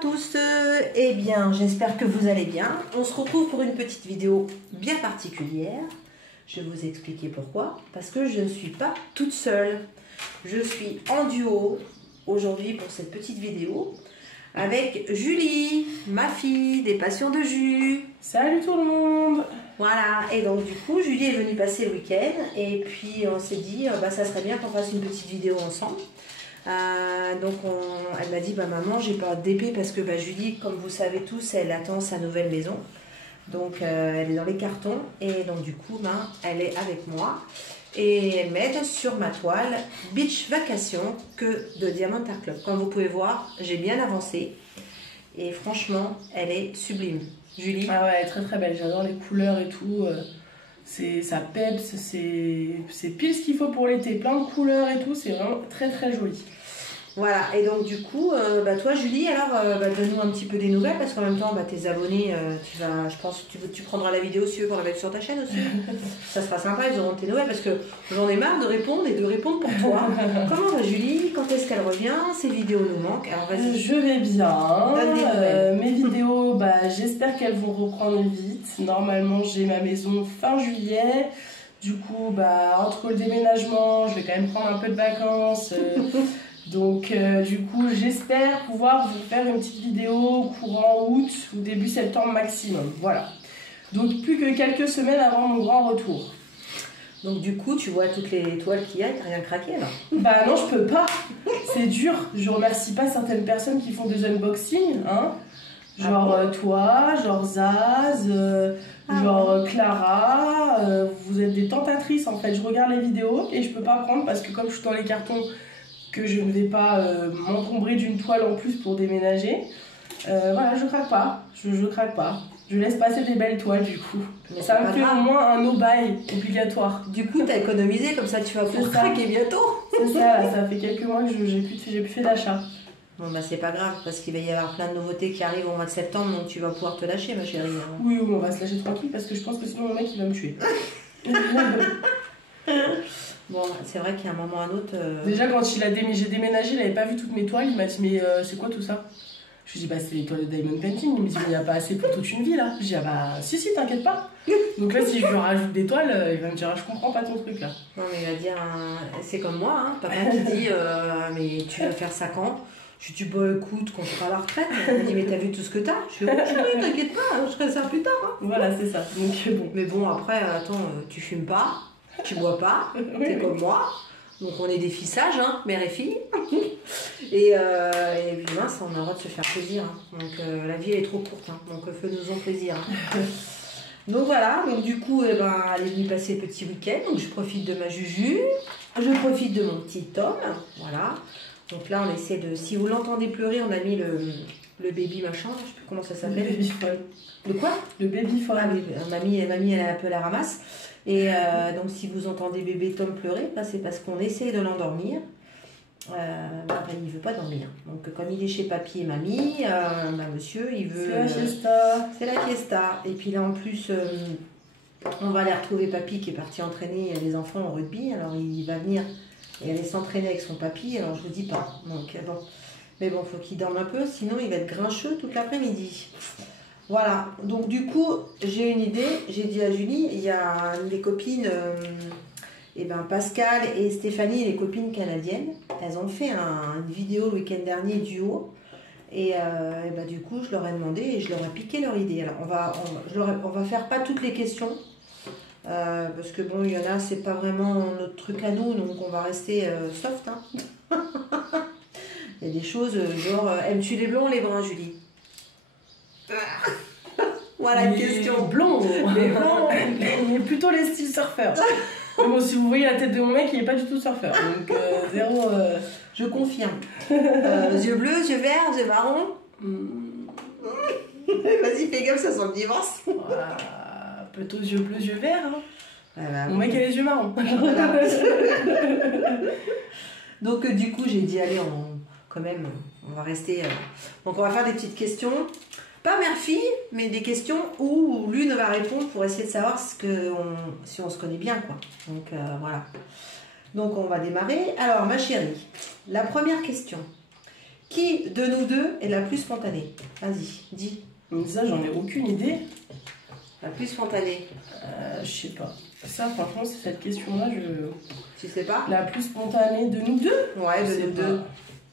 tous, eh bien j'espère que vous allez bien. On se retrouve pour une petite vidéo bien particulière. Je vais vous expliquer pourquoi. Parce que je ne suis pas toute seule. Je suis en duo aujourd'hui pour cette petite vidéo avec Julie, ma fille des passions de jus. Salut tout le monde. Voilà, et donc du coup Julie est venue passer le week-end et puis on s'est dit ça serait bien qu'on fasse une petite vidéo ensemble. Elle m'a dit maman j'ai pas d'épée parce que Julie, comme vous savez tous, elle attend sa nouvelle maison, donc elle est dans les cartons et donc du coup elle est avec moi et elle m'aide sur ma toile Beach Vacation que de Diamond Art Club. Comme vous pouvez voir, j'ai bien avancé et franchement elle est sublime. Julie? Ah ouais, très très belle, j'adore les couleurs et tout. Ça peps, c'est pile ce qu'il faut pour l'été, plein de couleurs et tout, c'est vraiment très très joli. Voilà, et donc du coup, toi Julie, alors donne-nous un petit peu des nouvelles, parce qu'en même temps, tes abonnés, je pense que tu prendras la vidéo si tu veux pour la mettre sur ta chaîne aussi. Ça sera sympa, ils auront tes nouvelles, parce que j'en ai marre de répondre et de répondre pour toi. Comment va Julie? Quand est-ce qu'elle revient? Ces vidéos nous manquent. Alors vas-y. Je vais bien. Donne des nouvelles. Mes vidéos, j'espère qu'elles vont reprendre vite. Normalement, j'ai ma maison fin juillet. Du coup, entre le déménagement, je vais quand même prendre un peu de vacances. Donc du coup j'espère pouvoir vous faire une petite vidéo courant août ou début septembre maximum, voilà. Donc plus que quelques semaines avant mon grand retour. Donc du coup tu vois toutes les toiles qu'il y a, t'as rien craqué là? Non, je peux pas, c'est dur. Je remercie pas certaines personnes qui font des unboxings, hein. Genre toi, genre Zaz, genre Clara, vous êtes des tentatrices en fait. Je regarde les vidéos et je peux pas prendre parce que comme je suis dans les cartons, que je ne vais pas m'encombrer d'une toile en plus pour déménager. Voilà, je craque pas, je craque pas. Je laisse passer des belles toiles du coup. Mais ça me fait au moins un no-buy obligatoire. Du coup, t'as économisé, comme ça tu vas pouvoir craquer bientôt. C'est ça, là, ça fait quelques mois que j'ai plus fait d'achat. Bon c'est pas grave, parce qu'il va y avoir plein de nouveautés qui arrivent au mois de septembre, donc tu vas pouvoir te lâcher ma chérie. Oui, on va se lâcher tranquille, parce que je pense que sinon mon mec il va me tuer. Bon, c'est vrai qu'il y a un moment ou un autre... Déjà, quand j'ai déménagé, il n'avait pas vu toutes mes toiles. Il m'a dit, mais c'est quoi tout ça? Je lui ai dit, c'est les toiles de Diamond Painting. Il me dit, il n'y a pas assez pour toute une vie là. Je lui ai dit, si, t'inquiète pas. Donc là, si je lui rajoute des toiles, il va me dire, je comprends pas ton truc là. Non, mais il va dire, c'est comme moi, papa qui dit, mais tu vas faire ça quand? Je lui dis, écoute, quand tu seras à la retraite. Il me dit, mais t'as vu tout ce que t'as? Je lui dis, t'inquiète pas, je ferai ça plus tard. Voilà, c'est ça. Donc bon. Mais bon, après, attends, tu fumes pas. Tu bois pas, t'es comme moi, donc on est des filles sages, mère et fille. Et puis mince, on a le droit de se faire plaisir. Donc la vie elle est trop courte, donc faisons plaisir. Donc voilà, donc du coup, elle est venue passer le petit week-end, donc je profite de ma Juju, je profite de mon petit Tom, voilà. Donc là, on essaie de, si vous l'entendez pleurer, on a mis le baby machin, je sais plus comment ça s'appelle. Le baby folle. Le quoi? Le baby folle. Ah oui, mamie elle a un peu la ramasse. Et donc si vous entendez bébé Tom pleurer, c'est parce qu'on essaie de l'endormir. Il ne veut pas dormir. Donc comme il est chez papy et mamie, monsieur, il veut... C'est la fiesta. C'est la fiesta. Et puis là en plus, on va aller retrouver papy qui est parti entraîner les enfants au rugby. Alors il va venir et aller s'entraîner avec son papy. Alors je vous dis pas. Donc bon. Mais bon, faut qu'il dorme un peu, sinon il va être grincheux toute l'après-midi. Voilà, donc du coup, j'ai une idée, j'ai dit à Julie, il y a des copines, Pascal et Stéphanie, les copines canadiennes, elles ont fait une vidéo le week-end dernier duo, et du coup, je leur ai demandé et je leur ai piqué leur idée. Alors, on va faire pas toutes les questions, parce que bon, il y en a, c'est pas vraiment notre truc à nous, donc on va rester soft. Il y a des choses genre, aimes-tu les blonds ou les bruns, Julie? Voilà une question. Blond. Les blonds, mais plutôt les styles surfeurs. Mais bon, si vous voyez la tête de mon mec, il n'est pas du tout surfeur. Donc zéro. Je confirme. Yeux bleus, yeux verts, yeux marrons. Vas-y, fais gaffe, ça sent le divorce. Voilà. Plutôt yeux bleus, yeux verts. Mon mec a les yeux marrons. Voilà. Donc du coup, j'ai dit allez, quand même, on va rester. Donc on va faire des petites questions. Pas mère-fille, mais des questions où l'une va répondre pour essayer de savoir si on se connaît bien, quoi. Donc voilà. Donc on va démarrer. Alors ma chérie, la première question. Qui de nous deux est la plus spontanée? Vas-y, dis. Mais ça, j'en ai aucune idée. La plus spontanée. Je sais pas. Ça, franchement, c'est cette question-là, Tu sais pas? La plus spontanée de nous deux? Ouais, de nous deux.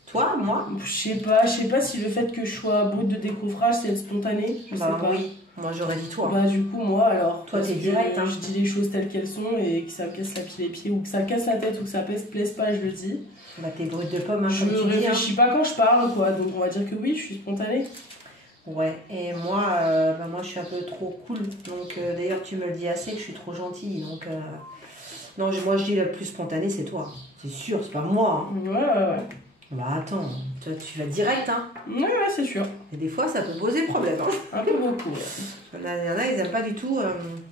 Toi, moi? Je sais pas si le fait que je sois brute de décoffrage, c'est être spontanée. Je sais pas. Oui, moi j'aurais dit toi. Bah, du coup, moi, alors. Toi, t'es direct, hein. Je dis les choses telles qu'elles sont et que ça me casse les pieds ou que ça casse la tête ou que ça plaise pas, je le dis. Bah, t'es brute de pomme, hein, Je comme tu dis. réfléchis pas quand je parle, quoi. Donc, on va dire que oui, je suis spontanée. Ouais, et moi, moi je suis un peu trop cool. Donc, d'ailleurs, tu me le dis assez que je suis trop gentille. Donc, non, moi je dis la plus spontanée, c'est toi. C'est sûr, c'est pas moi. Hein. Ouais. Bah, attends, toi, tu vas direct, hein. Ouais, c'est sûr. Et des fois, ça peut poser problème. Hein. Un peu beaucoup. Il y en a, ils aiment pas du tout.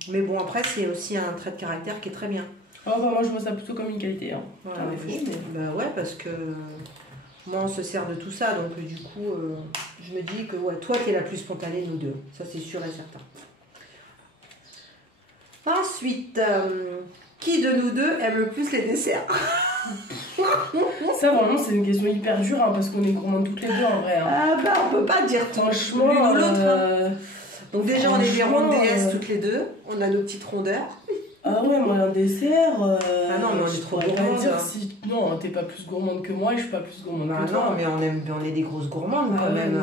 Mais bon, après, c'est aussi un trait de caractère qui est très bien. Oh, bah, moi, je vois ça plutôt comme une qualité. Hein. Voilà, bah ouais, parce que moi, on se sert de tout ça. Donc, du coup, je me dis que ouais, toi, t'es la plus spontanée de nous deux. Ça, c'est sûr et certain. Ensuite, qui de nous deux aime le plus les desserts? Ça, vraiment, c'est une question hyper dure hein, parce qu'on est gourmandes toutes les deux en vrai. Hein. Ah bah, on peut pas dire franchement l'une ou l'autre. Hein. Donc, déjà, on est des rondes DS toutes les deux. On a nos petites rondeurs. Ah ouais, moi, un dessert. Ah non, mais on est trop gourmandes. Dire si... Non, t'es pas plus gourmande que moi et je suis pas plus gourmande que toi. Non, mais on est des grosses gourmandes quand même.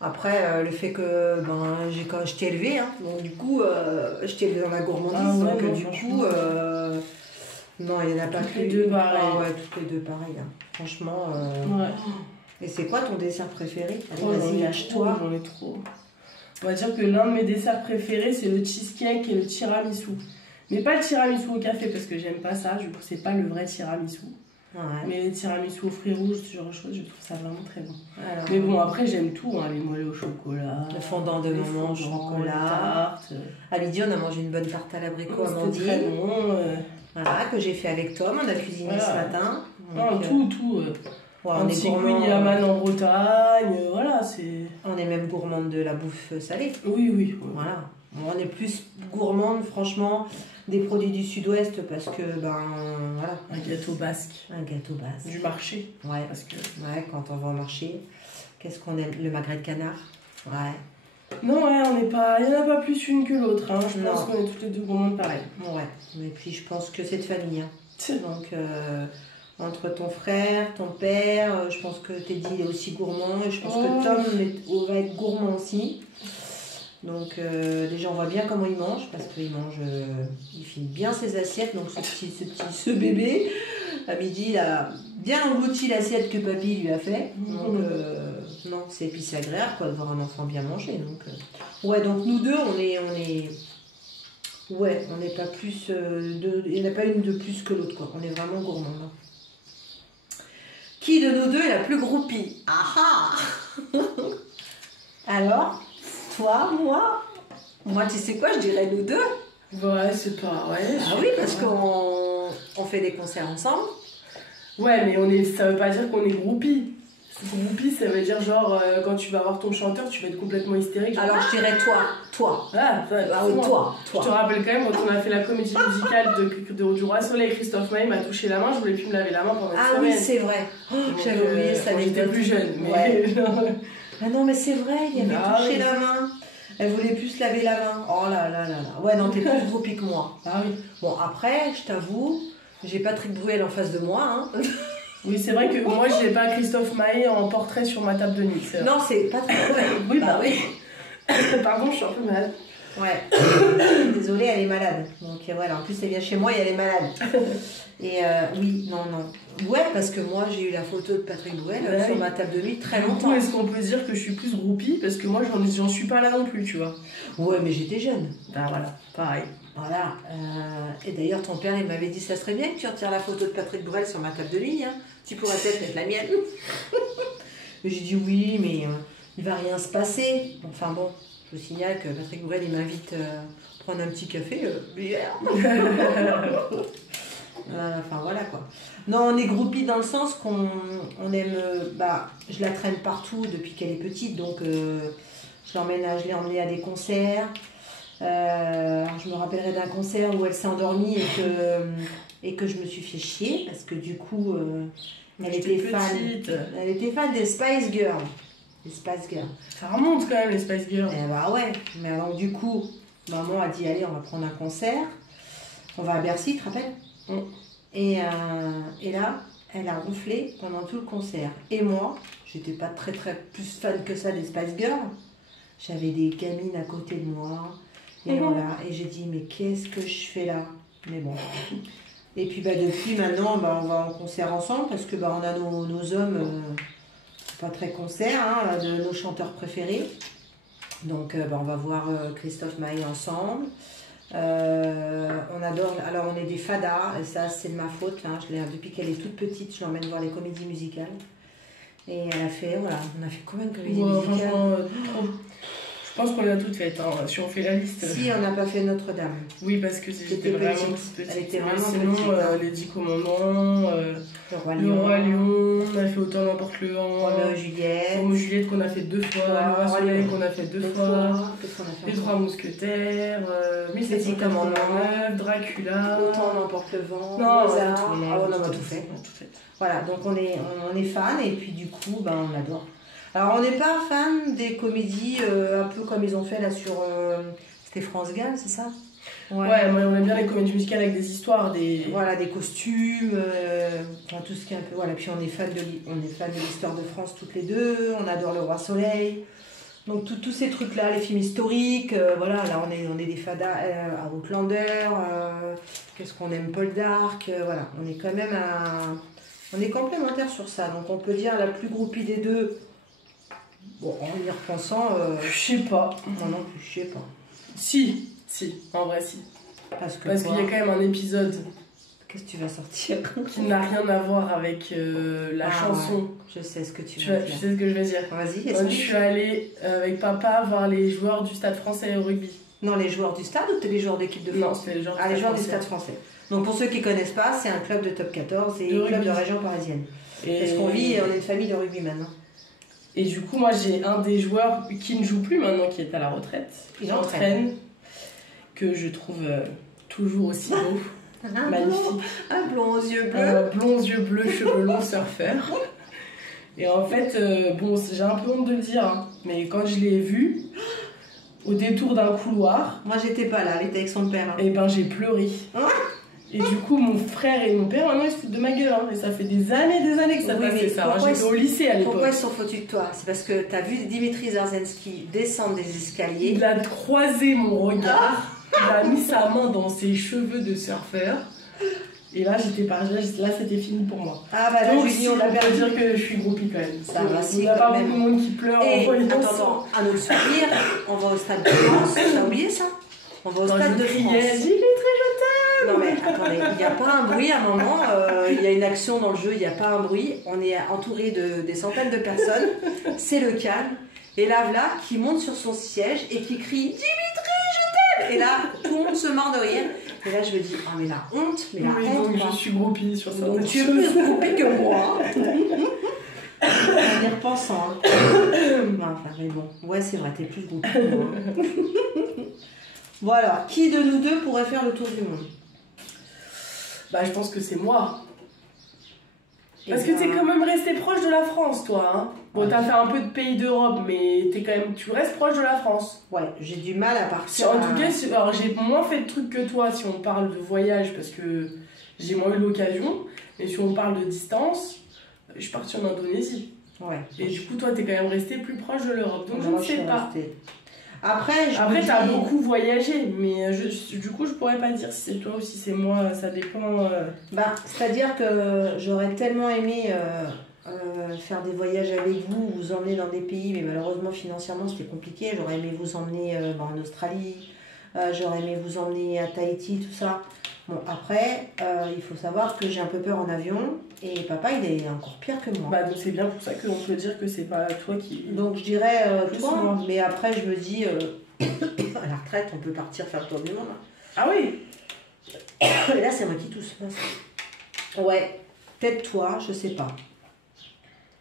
Après, le fait que je t'ai élevée, hein, donc du coup, je t'ai élevée dans la gourmandise, donc non, du coup, non, il n'y en a pas toutes les deux pareil. Ah ouais, toutes les deux pareil. Hein. Franchement. Ouais. Et c'est quoi ton dessert préféré? Vas-y, lâche-toi. J'en ai trop. On va dire que l'un de mes desserts préférés, c'est le cheesecake et le tiramisu. Mais pas le tiramisu au café parce que j'aime pas ça, du coup, c'est pas le vrai tiramisu. Ouais. Mais les tiramisu aux fruits rouges, ce genre de choses, je trouve ça vraiment très bon. Alors, mais bon, après, j'aime tout, hein, les moelleux au chocolat, le fondant de maman au chocolat. À midi, on a mangé une bonne tarte à l'abricot Amandine. Très bon. Voilà, que j'ai fait avec Tom, on a cuisiné ce matin. Donc, tout. On est gourmand. Yaman en Bretagne, voilà, c'est. On est même gourmande de la bouffe salée. Oui. Voilà. On est plus gourmande, franchement, des produits du sud-ouest parce que, voilà. Un gâteau basque. Un gâteau basque. Du marché. Ouais. Parce que... Ouais, quand on va au marché. Qu'est-ce qu'on aime? Le magret de canard. Ouais. Non, ouais, on n'est pas... Il n'y en a pas plus une que l'autre, hein. Je pense qu'on est toutes les deux gourmandes pareil. Ouais. Et puis, je pense que c'est de famille, hein. Donc, entre ton frère, ton père, je pense que Teddy il est aussi gourmand. Et je pense que Tom va être gourmand aussi. Donc déjà on voit bien comment il mange parce qu'il mange, il finit bien ses assiettes. Donc ce bébé à midi il a bien englouti l'assiette que papy lui a fait. Donc non c'est agréable quoi de voir un enfant bien manger. Donc ouais donc nous deux on est pas plus il n'y en a pas une de plus que l'autre quoi. On est vraiment gourmands. Hein. Qui de nous deux est la plus groupie? Alors? Toi, moi, tu sais quoi, je dirais nous deux. Ouais, c'est pas... Ouais, oui, parce qu'on fait des concerts ensemble. Ouais, mais ça veut pas dire qu'on est groupie. Groupie, ça veut dire genre, quand tu vas voir ton chanteur, tu vas être complètement hystérique. Genre, alors, je dirais toi. Toi. Je te rappelle quand même, quand on a fait la comédie musicale du Roi Soleil, Christophe Maé m'a touché la main, je voulais plus me laver la main pendant une semaine. Oui, c'est vrai. J'avais oublié ça. J'étais plus jeune. Mais... Ah non, mais c'est vrai, il avait touché la main. Elle voulait plus se laver la main. Oh là. Ouais, non, t'es plus groupie que moi. Ah oui. Bon, après, je t'avoue, j'ai Patrick Bruel en face de moi. Hein. Oui, c'est vrai que moi, je n'ai pas Christophe Maé en portrait sur ma table de nuit. Non, c'est Patrick Bruel. Oui, oui. Pardon, je suis un peu malade. Ouais. Désolée, elle est malade. Donc voilà, en plus, elle vient chez moi et elle est malade. Et oui, non. Ouais, parce que moi, j'ai eu la photo de Patrick Bruel sur ma table de nuit très longtemps. Est-ce qu'on peut dire que je suis plus groupie? Parce que moi, j'en suis pas là non plus, tu vois. Ouais, mais j'étais jeune. Ben voilà, pareil. Voilà. Et d'ailleurs, ton père, il m'avait dit, ça serait bien que tu retires la photo de Patrick Bruel sur ma table de nuit. Hein. Tu pourrais peut-être mettre la mienne. J'ai dit oui, mais il va rien se passer. Enfin bon, je vous signale que Patrick Bruel, il m'invite prendre un petit café hier. Enfin voilà quoi. Non, on est groupie dans le sens qu'on aime. Je la traîne partout depuis qu'elle est petite, donc je l'ai emmenée à des concerts. Je me rappellerai d'un concert où elle s'est endormie et que et que je me suis fait chier parce que du coup, elle J'étais était fan des Spice Girls. Les Spice Girls. Ça remonte quand même les Spice Girls. Eh bah ouais, mais alors du coup, maman a dit allez, on va prendre un concert. On va à Bercy, tu te rappelles? Et là, elle a ronflé pendant tout le concert. Et moi, j'étais pas très plus fan que ça des Spice Girls. J'avais des gamines à côté de moi. Et voilà, et j'ai dit mais qu'est-ce que je fais là? Mais bon. Et puis depuis maintenant, on va en concert ensemble parce que on a nos hommes, pas très concert, hein, de nos chanteurs préférés. Donc on va voir Christophe Maé ensemble. On adore, alors on est des fadas, et ça c'est de ma faute, hein, depuis qu'elle est toute petite, je l'emmène voir les comédies musicales. Et elle a fait, voilà, on a fait combien de comédies musicales? Je pense qu'on les a toutes faites, hein, si on fait la liste. Si, on n'a pas fait Notre-Dame. Oui, parce que j'étais vraiment petite. Elle était vraiment sinon, petite. Hein. Les 10 commandements, le Roi Lion, on a fait Autant n'importe le vent. Roméo et Juliette qu'on a fait 2 fois, Le Roi Soleil qu'on a fait 2 fois. Qu'est-ce qu'on a fait? Les 3 Mousquetaires, 10 commandements, Dracula. Autant n'emporte le vent. Non, Mozart. on a tout fait. Voilà, donc on est fan et puis du coup, on adore. Alors on n'est pas fan des comédies un peu comme ils ont fait là sur... C'était France Gall, c'est ça? Ouais, moi on aime bien les comédies musicales avec des histoires, Voilà, des costumes, enfin, tout ce qui est un peu... Voilà, puis on est fan de l'histoire de France toutes les deux, on adore Le Roi Soleil. Donc tous ces trucs-là, les films historiques, voilà, là on est des fadas à Outlander, qu'est-ce qu'on aime, Paul Dark, voilà, on est quand même on est complémentaires sur ça, donc on peut dire la plus groupie des deux. Bon, en y repensant... Je sais pas. Non plus, je sais pas. Si, en vrai si. Parce qu'il y a quand même un épisode... Qu'est-ce que tu vas sortir? Qui n'a rien à voir avec la chanson. Ouais. Je sais ce que tu vas dire. Tu sais ce que je veux dire. Vas-y, je suis allée avec papa voir les joueurs du Stade français au rugby. Non, les joueurs du stade ou les joueurs d'équipe de France? Non, c'était les joueurs du Stade français. Donc pour ceux qui ne connaissent pas, c'est un club de top 14 et un club de région parisienne. Parce qu'on est une famille de rugby maintenant. Et du coup, moi, j'ai un des joueurs qui ne joue plus maintenant, qui est à la retraite. Il entraîne, que je trouve toujours aussi beau. Magnifique. Un blond aux yeux bleus. Blond aux yeux bleus, cheveux longs, surfeur. Et en fait, j'ai un peu honte de le dire, hein, mais quand je l'ai vu, au détour d'un couloir... Moi, j'étais pas là, elle était avec son père. Hein. Et j'ai pleuré. Et du coup, mon frère et mon père, maintenant, ils se foutent de ma gueule. Hein. Et ça fait des années que ça passait ça. J'étais au lycée à l'époque. Pourquoi ils sont foutus de toi? C'est parce que tu as vu Dimitri Zarzensky descendre des escaliers. Il a croisé mon regard. Il a mis sa main dans ses cheveux de surfeur. Et là, là, c'était fini pour moi. Ah bah donc, Julie, on a perdu dire que je suis groupie quand même. Ça va, il n'y a pas beaucoup de monde qui pleure en voyant ça. Attends, un autre souvenir, on va au Stade de France. T'as oublié ça? On va au Stade de France. Non mais attendez, il n'y a pas un bruit à un moment, il y a une action dans le jeu, il n'y a pas un bruit, on est entouré des centaines de personnes, c'est le calme, et là, qui monte sur son siège et qui crie « Dimitri, je t'aime !» Et là, tout le monde se mord de rire, et là je me dis « Oh mais la honte, donc je suis groupie sur ça. Donc tu es plus groupie que moi. En y repensant. Enfin, mais bon, ouais c'est vrai, t'es plus groupie que moi. Voilà, qui de nous deux pourrait faire le tour du monde? Je pense que c'est moi. Parce que t'es quand même resté proche de la France, toi. Hein. Bon, t'as fait un peu de pays d'Europe, mais tu restes proche de la France. Ouais, j'ai du mal à partir. En tout cas, alors j'ai moins fait de trucs que toi si on parle de voyage, parce que j'ai moins eu l'occasion. Mais si on parle de distance, je suis partie en Indonésie. Ouais. Et du coup, toi, t'es quand même resté plus proche de l'Europe. Donc je ne sais pas. Après, t'as beaucoup voyagé, mais du coup, je pourrais pas dire si c'est toi ou si c'est moi, ça dépend. C'est-à-dire que j'aurais tellement aimé faire des voyages avec vous, vous emmener dans des pays, mais malheureusement, financièrement, c'était compliqué. J'aurais aimé vous emmener en Australie, j'aurais aimé vous emmener à Tahiti, tout ça. Bon, après, il faut savoir que j'ai un peu peur en avion, et papa, il est encore pire que moi. Donc c'est bien pour ça qu'on peut dire que c'est pas toi qui... Donc je dirais toi, mais après je me dis, à la retraite, on peut partir faire le tour du monde. Ah oui. Et là, c'est moi qui tousse. Ouais, peut-être toi, je sais pas.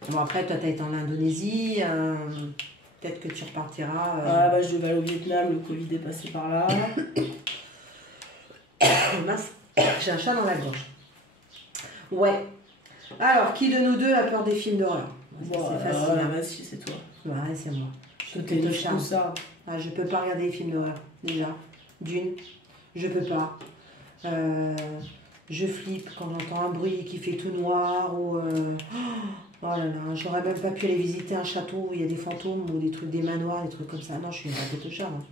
Bon, après, toi, t'as été en Indonésie, peut-être que tu repartiras... je devais aller au Vietnam, le Covid est passé par là. Mince. J'ai un chat dans la gorge. Ouais. Alors, qui de nous deux a peur des films d'horreur? Bon, c'est facile. Hein. Vas-y, c'est toi. Ouais, c'est moi. Je te charme. Ça. Ah, je peux pas regarder les films d'horreur, déjà. D'une, je peux pas. Je flippe quand j'entends un bruit qui fait tout noir ou... Oh là là, j'aurais même pas pu aller visiter un château où il y a des fantômes ou des trucs, des manoirs, des trucs comme ça. Non, je suis une vraie tête au charme.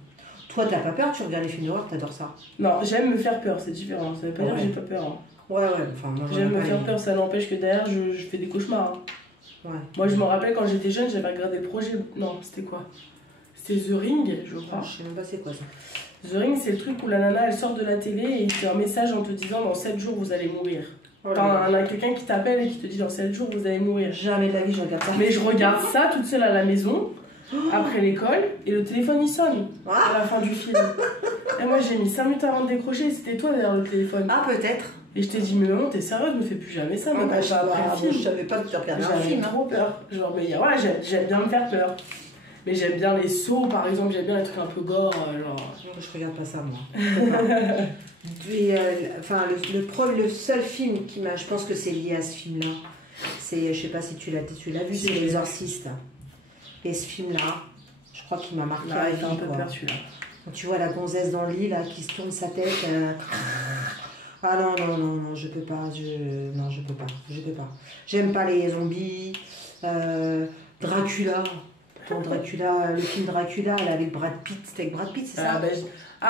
Toi, t'as pas peur? Tu regardes les films d'horreur, t'adores ça? Non, j'aime me faire peur, c'est différent. Ça veut pas dire que j'ai pas peur. Hein. Ouais, enfin, moi, j'aime me faire peur, ça n'empêche que derrière, je fais des cauchemars. Hein. Ouais. Moi, je me rappelle quand j'étais jeune, j'avais regardé le projet. Non, c'était quoi? C'était The Ring, je crois. Je sais même pas c'est quoi ça. The Ring, c'est le truc où la nana, elle sort de la télé et il te fait un message en te disant dans 7 jours, vous allez mourir. Enfin, il y a quelqu'un qui t'appelle et qui te dit dans 7 jours, vous allez mourir. Jamais de la vie, je regarde ça. Mais je regarde ça toute seule à la maison, après l'école, et le téléphone il sonne à la fin du film. Et moi, j'ai mis 5 minutes avant de décrocher, c'était toi derrière le téléphone. Ah, peut-être. Et je t'ai dit, mais maman, t'es sérieuse, ne fais plus jamais ça, après le film. Je savais pas que tu regardais un film. J'ai trop peur. Genre, mais ouais, j'aime bien me faire peur. Mais j'aime bien les sauts, par exemple, j'aime bien les trucs un peu gore, genre... Je regarde pas ça, moi. Et, enfin, le seul film qui m'a... Je pense que c'est lié à ce film-là. C'est, je sais pas si tu l'as vu, c'est L'Exorciste. Et ce film-là, je crois qu'il m'a marqué. Là, il fait un peu peur, celui-là. Quand tu vois la gonzesse dans le lit, là, qui se tourne sa tête... Ah non, je peux pas. Non, je peux pas. J'aime pas les zombies. Dracula... le film Dracula, là, avec Brad Pitt, c'était avec Brad Pitt, c'est ça?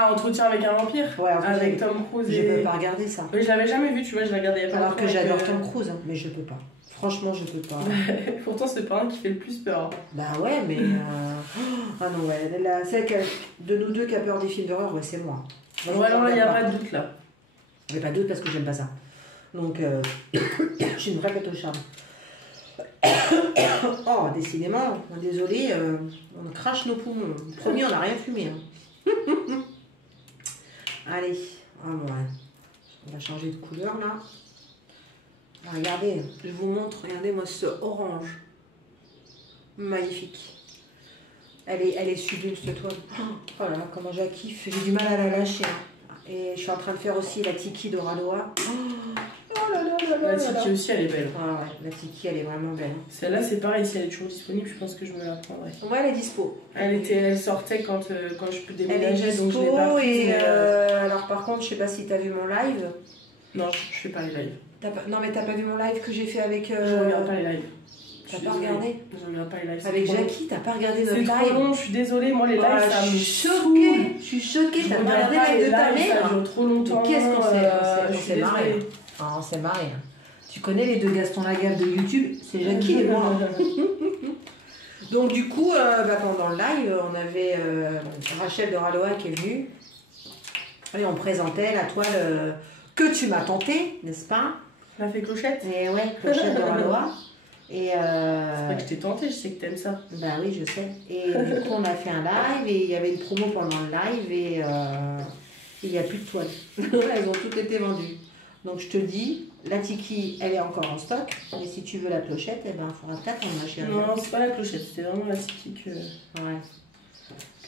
Entretien avec un vampire. Ouais, avec Tom Cruise. Je peux pas regarder ça. Mais je l'avais jamais vu, tu vois, je l'ai regardé il y a pas longtemps. Alors que j'adore Tom Cruise, hein, mais je peux pas. Franchement, je peux pas. Pourtant, c'est pas un qui fait le plus peur. Bah ouais, mais. Ah non, ouais. Celle de nous deux qui a peur des films d'horreur, ouais, c'est moi. Ouais, alors là, il n'y a pas de doute là. Il n'y a pas de doute parce que j'aime pas ça. Donc, je suis une vraie bête au charme. Oh, décidément, désolé, on crache nos poumons. Promis, on n'a rien fumé. Hein. Allez, ouais. On va changer de couleur là. Regardez, je vous montre, regardez-moi ce orange. Magnifique. Elle est sublime cette toile. Oh là là, comment je la kiffe. J'ai du mal à la lâcher. Et je suis en train de faire aussi la Tiki d'Oraloa. Oh là là là là. La Tiki aussi, elle est belle. Ah ouais, la Tiki, elle est vraiment belle. Celle-là, c'est pareil, si elle est toujours disponible, je pense que je me la prendrais. Ouais, elle est dispo. Elle sortait quand je peux déménager, elle est dispo, donc je l'ai pas prise, alors par contre, je sais pas si t'as vu mon live. Non, je fais pas les lives. Non, mais t'as pas vu mon live que j'ai fait avec... Je regarde pas les lives. T'as pas regardé? Je regarde pas les lives. Avec Jackie, t'as pas regardé notre live? C'est trop long, je suis désolée, moi les lives, ça me choquée. Je suis choquée, t'as pas regardé les lives de ta mère? Ça dure trop longtemps. Qu'est-ce qu'on s'est marré? On s'est marré. Tu connais les deux Gaston Lagaffe de YouTube? C'est Jackie et moi. Donc du coup, pendant le live, on avait Rachel de Raloa qui est venue. Et on présentait la toile que tu m'as tentée, n'est-ce pas? On a fait Clochette. Et ouais, Clochette de Raloa. Et c'est vrai que je t'ai tenté, je sais que t'aimes ça. Bah oui, je sais. Et du coup, on a fait un live et il y avait une promo pendant le live et il n'y a plus de toiles. Elles ont toutes été vendues. Donc je te dis, la Tiki, elle est encore en stock. Mais si tu veux la clochette, il faudra peut-être en acheter un. Non, c'est pas la clochette, c'est vraiment la Tiki que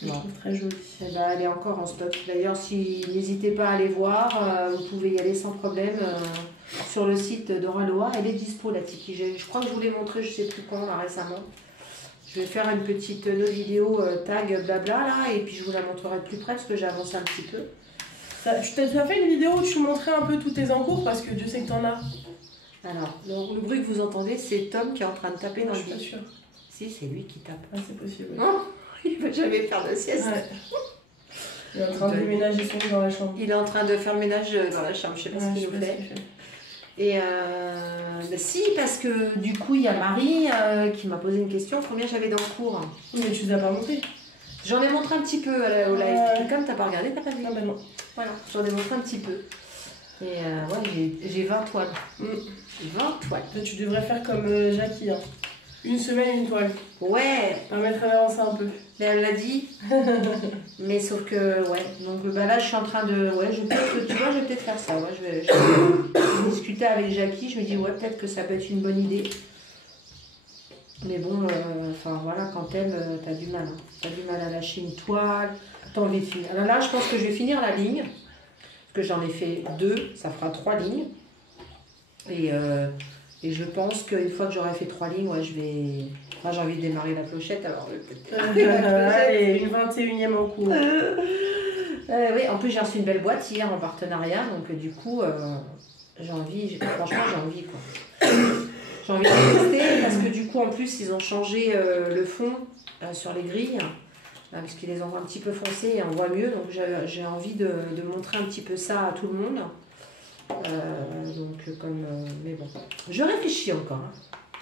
je trouve très jolie. Et elle est encore en stock. D'ailleurs, n'hésitez pas à aller voir, vous pouvez y aller sans problème. Sur le site d'Oraloa, elle est dispo la Tiki. Je crois que je vous l'ai montré, je sais plus quand, là, récemment. Je vais faire une petite vidéo tag blabla là, et puis je vous la montrerai de plus près parce que j'ai avancé un petit peu. Tu t'as fait une vidéo où tu montrais un peu tous tes encours parce que Dieu sait que t'en as. Alors, le bruit que vous entendez, c'est Tom qui est en train de taper dans le lit. Je suis pas sûre. Si, c'est lui qui tape. Ah, c'est possible. Oui. Oh, il va jamais faire de sieste. Ouais. Il est en train de ménager son lit dans la chambre. Il est en train de faire le ménage dans la chambre, je sais pas ce qu'il nous fait. Et si, parce que du coup, il y a Marie qui m'a posé une question, combien j'avais d'encours. Mais tu les as pas montré. J'en ai montré un petit peu au live. Comme t'as pas regardé, t'as pas vu. Ah bah non. Voilà, j'en ai montré un petit peu. Et ouais, j'ai 20 toiles. 20 toiles. Toi, tu devrais faire comme Jackie. Hein. Une semaine, une toile. Ouais. Permettre d'avancer un peu. Mais elle l'a dit. Mais sauf que, ouais. Donc là, je suis en train de... Ouais, tu vois, je vais peut-être faire ça. Ouais, je vais discuter avec Jackie. Je me dis, ouais, peut-être que ça peut être une bonne idée. Mais bon, voilà, quand t'aimes, t'as du mal. Hein. T'as du mal à lâcher une toile. T'as envie de finir. Alors là, je pense que je vais finir la ligne. Parce que j'en ai fait 2, ça fera 3 lignes. Et je pense qu'une fois que j'aurai fait 3 lignes, ouais, je vais... Enfin, j'ai envie de démarrer la clochette, alors allez, une 21e en cours. Oui, en plus j'ai reçu une belle boîte hier en partenariat, donc du coup, franchement j'ai envie quoi. J'ai envie de tester parce que du coup en plus ils ont changé le fond sur les grilles, parce qu'ils les ont un petit peu foncés et on voit mieux, donc j'ai envie de montrer un petit peu ça à tout le monde. Mais bon, je réfléchis encore, hein.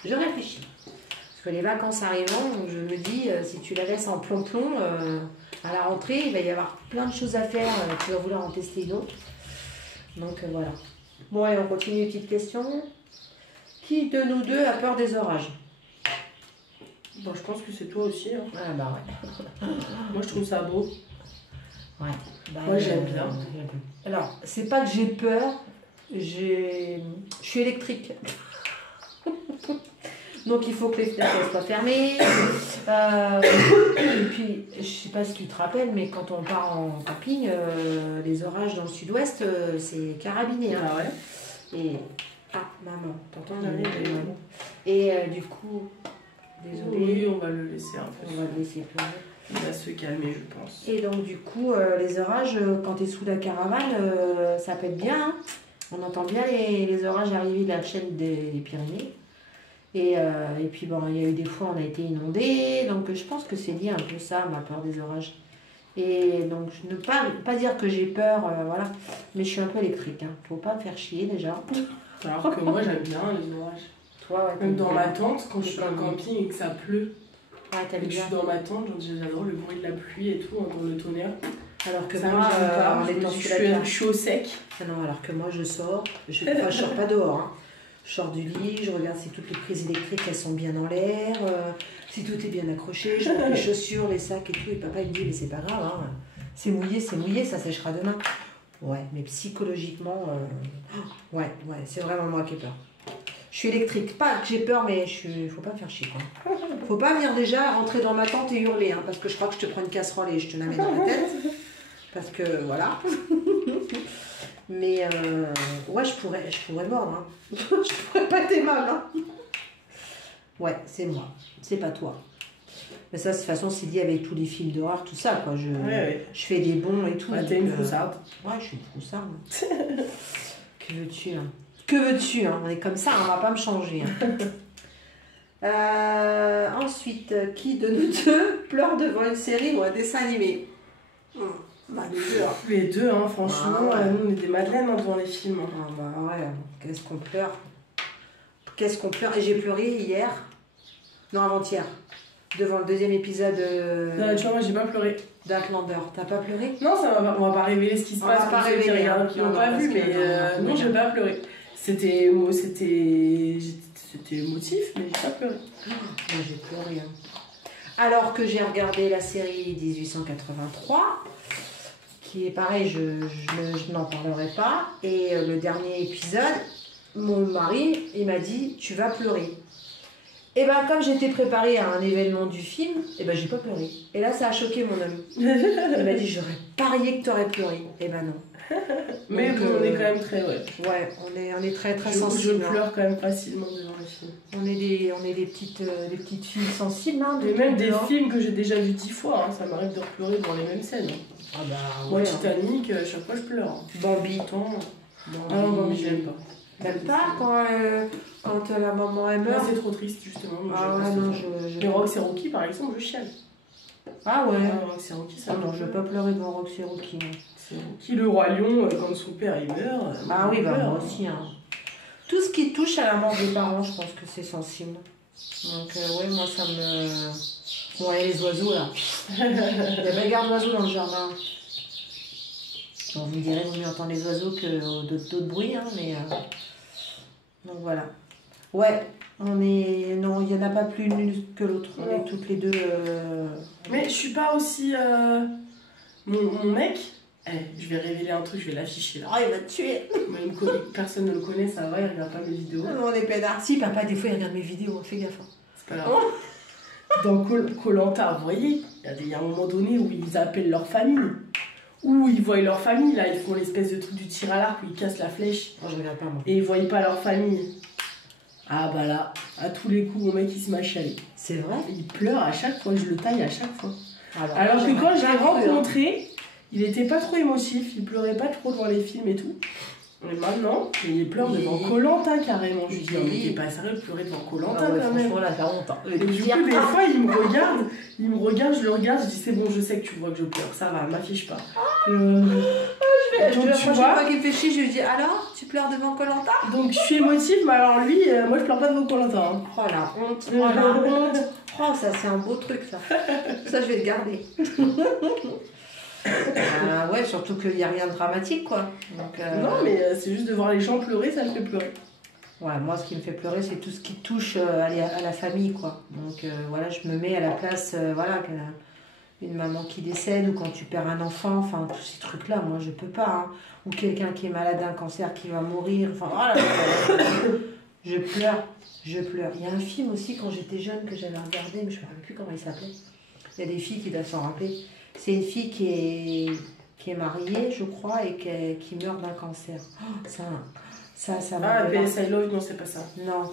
Je réfléchis. Parce que les vacances arrivant, donc je me dis, si tu la laisses en plomb-plomb, à la rentrée, il va y avoir plein de choses à faire, tu vas vouloir en tester d'autres. Donc voilà. Bon, allez, on continue une petite question. Qui de nous deux a peur des orages? Bon, je pense que c'est toi aussi. Hein. Ah bah ouais. Moi, je trouve ça beau. Ouais. Bah, moi, j'aime bien. Alors, c'est pas que j'ai peur, je suis électrique. Donc il faut que les fenêtres soient fermées. Et puis, je sais pas si tu te rappelles, mais quand on part en camping, les orages dans le sud-ouest, c'est carabiné. Hein. Ah ouais. Et... Ah, maman, t'entends? Et du coup, désolé. Oui, on va le laisser un peu. On va le laisser pleurer. Il va se calmer, je pense. Et donc du coup, les orages, quand t'es sous la caravane, ça pète bien. Hein. On entend bien les orages arriver de la chaîne des Pyrénées. Et puis bon, il y a eu des fois on a été inondés, donc je pense que c'est lié un peu ça, ma peur des orages. Et donc ne pas dire que j'ai peur, voilà, mais je suis un peu électrique, hein. Faut pas me faire chier déjà. Alors que moi j'aime bien les orages. Toi, ouais, même dans ma tente, quand je suis en camping et que ça pleut, ouais, et que je suis dans ma tente, j'adore le bruit de la pluie et tout, entendre le tonnerre. Alors que ça moi, je suis au sec. Ah non, alors que moi je sors, je sors pas dehors, hein. Je sors du lit, je regarde si toutes les prises électriques elles sont bien en l'air, si tout est bien accroché, je prends les chaussures, les sacs et tout. Et papa il me dit mais c'est pas grave, hein. C'est mouillé, ça séchera demain. Ouais, mais psychologiquement, ouais, c'est vraiment moi qui ai peur. Je suis électrique, pas que j'ai peur, mais faut pas me faire chier quoi. Faut pas venir déjà rentrer dans ma tente et hurler, hein, parce que je crois que je te prends une casserole et je te la mets dans la tête. Parce que voilà. Mais ouais, je pourrais mordre. Hein. Je pourrais pas être mal. Hein. Ouais, c'est moi. C'est pas toi. Mais ça, de toute façon, c'est lié avec tous les films d'horreur, tout ça. Quoi. Je fais des bonds et tout. Ouais, t'es une froussarde. Ouais, je suis une froussarde. Que veux-tu hein. Que veux-tu hein. On est comme ça, on va pas me changer. Hein. Ensuite, qui de nous deux pleure devant une série ou un dessin animé? Bah, les deux. Hein. Les deux, hein, franchement, nous on est des madeleines hein, devant les films. Hein. Ah bah ouais, qu'est-ce qu'on pleure. Qu'est-ce qu'on pleure. Et j'ai pleuré hier, non avant-hier, devant le deuxième épisode tu vois, moi j'ai pas pleuré. d'Outlander. T'as pas pleuré? Non, on va pas révéler ce qui se passe pour ceux qui n'ont pas vu, mais non, j'ai pas pleuré. C'était émotif, mais j'ai pas pleuré. Moi j'ai pleuré. Hein. Alors que j'ai regardé la série 1883, qui est pareil, je n'en parlerai pas. Et le dernier épisode, mon mari, il m'a dit, tu vas pleurer. Et ben comme j'étais préparée à un événement du film, et ben j'ai pas pleuré. Et là ça a choqué mon homme. Il m'a dit, j'aurais parié que tu aurais pleuré. Et ben non. Mais donc, on est quand même très, ouais, on est très sensible. Je pleure quand même facilement devant les films. On est des petites filles sensibles. Hein, et même des films que j'ai déjà vus 10 fois, hein, ça m'arrive de repleurer dans les mêmes scènes. Ah bah, moi, Titanic, chaque fois je pleure. Bambi. Non, Bambi, j'aime pas. T'aimes pas quand la maman elle meurt? C'est trop triste, justement. Ah ouais, non, mais Rox et Rocky, par exemple, je chiale. Ah ouais? Rox et Rocky, ça non, je veux pas pleurer devant Rox et Rocky. C'est Rocky, le roi lion, quand son père il meurt. Ah oui, bah moi aussi. Hein. Tout ce qui touche à la mort des parents, je pense que c'est sensible. Donc, ouais, moi ça me. Bon, et les oiseaux là. Il y a une bagarre d'oiseaux dans le jardin. Bon, vous me direz, vaut mieux entendre les oiseaux que d'autres bruits, hein, mais. Donc voilà. Ouais, on est. Non, il n'y en a pas plus l'une que l'autre. On est toutes les deux. Mais je suis pas aussi. Mon mec. Je vais révéler un truc, je vais l'afficher là. Oh, il va te tuer. Même personne ne le connaît, ça va, il regarde pas mes vidéos. On est peinards. Si, papa, des fois, il regarde mes vidéos, fais gaffe. C'est pas grave. Dans Koh-Lanta, vous voyez, il y a un moment donné où ils appellent leur famille. Ou ils voient leur famille, là, ils font l'espèce de truc du tir à l'arc où ils cassent la flèche. Oh, je regarde pas, moi. Et ils voient pas leur famille. Ah bah là, à tous les coups, mon mec il se m'a chialé. C'est vrai? Il pleure à chaque fois, je le taille à chaque fois. Alors que quand je l'ai rencontré, il était pas trop émotif, il pleurait pas trop devant les films et tout. Mais maintenant, il pleure devant Koh-Lanta carrément. Je lui dis, mais t'es pas sérieux de pleurer devant Koh-Lanta quand même. Franchement, là, t'as honte. Et du coup, des fois, il me regarde, je le regarde, je dis, c'est bon, je sais que tu vois que je pleure, ça va, m'affiche pas. La prochaine fois qu'il me fait chier, je lui dis, alors, tu pleures devant Koh-Lanta? Donc je suis émotive, mais alors lui, moi je pleure pas devant Koh-Lanta. Hein. Oh la honte, oh la honte. Oh, ça c'est un beau truc ça. Ça je vais le garder. Ouais, surtout qu'il n'y a rien de dramatique quoi. Donc, non, mais c'est juste de voir les gens pleurer, ça me fait pleurer. Ouais, moi ce qui me fait pleurer c'est tout ce qui touche à la famille quoi. Donc voilà, je me mets à la place, voilà, une maman qui décède ou quand tu perds un enfant, enfin tous ces trucs là, moi je peux pas. Hein. Ou quelqu'un qui est malade d'un cancer qui va mourir, enfin voilà. Je pleure. Il y a un film aussi quand j'étais jeune que j'avais regardé, mais je ne me rappelle plus comment il s'appelait. Il y a des filles qui doivent s'en rappeler. C'est une fille qui est mariée, je crois, et qui meurt d'un cancer. Oh, ça m'a... Ah, PS I Love You, non, c'est pas ça. Non.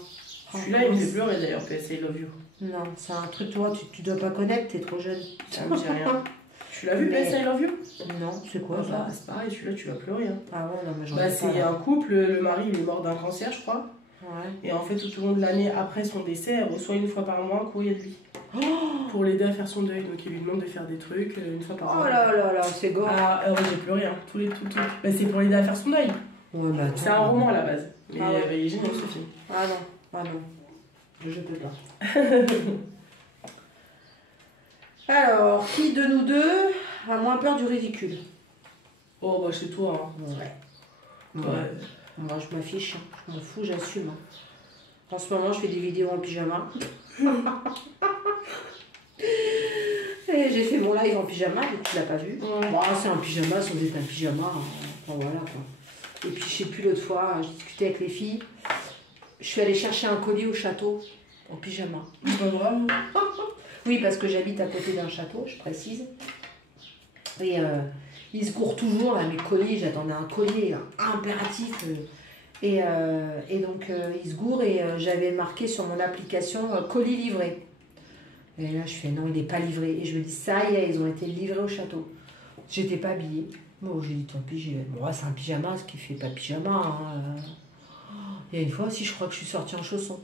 Celui-là, il me fait pleurer d'ailleurs, PS I Love You. Non, c'est un truc, toi, tu dois pas connaître, t'es trop jeune. Ça me dit rien. Tu l'as vu, PS I Love You? Non, c'est quoi ça? Bah, c'est pareil, celui-là, tu vas pleurer. Hein. Ah ouais, non, mais j'en ai bah, pas. C'est un couple, le mari, il est mort d'un cancer, je crois. Ouais. Et en fait, tout au long de l'année après son décès, elle reçoit une fois par mois un courrier de lui. Oh, pour l'aider à faire son deuil. Donc il lui demande de faire des trucs une fois par mois. Oh là là là, c'est gore. Ah ouais, j'ai pleuré, hein. Tout. Bah, c'est pour l'aider à faire son deuil. Ouais, bah, c'est un roman à la base. Mais ouais. il est génial ce film. Ah non. Je peux pas. Alors, qui de nous deux a moins peur du ridicule? Oh bah chez toi. Hein. Ouais. Moi je m'affiche, hein. Je m'en fous, j'assume. Hein. En ce moment je fais des vidéos en pyjama. Et j'ai fait mon live en pyjama, donc tu l'as pas vu. Ouais. Bon, c'est un pyjama, sans être un pyjama. Enfin, voilà quoi. Et puis je sais plus l'autre fois, j'ai discuté avec les filles. Je suis allée chercher un colis au château en pyjama. Oui, parce que j'habite à côté d'un château, je précise. Et ils se courent toujours, là, mes colis, j'attendais un colis impératif. Et donc, ils se gourent et j'avais marqué sur mon application colis livré. Et là, je fais non, il n'est pas livré. Et je me dis, ça y est, ils ont été livrés au château. J'étais pas habillée. Bon, j'ai dit, tant pis, bon, c'est un pyjama, ce qui fait pas pyjama. Hein. Il y a une fois aussi, je crois que je suis sortie en chaussons.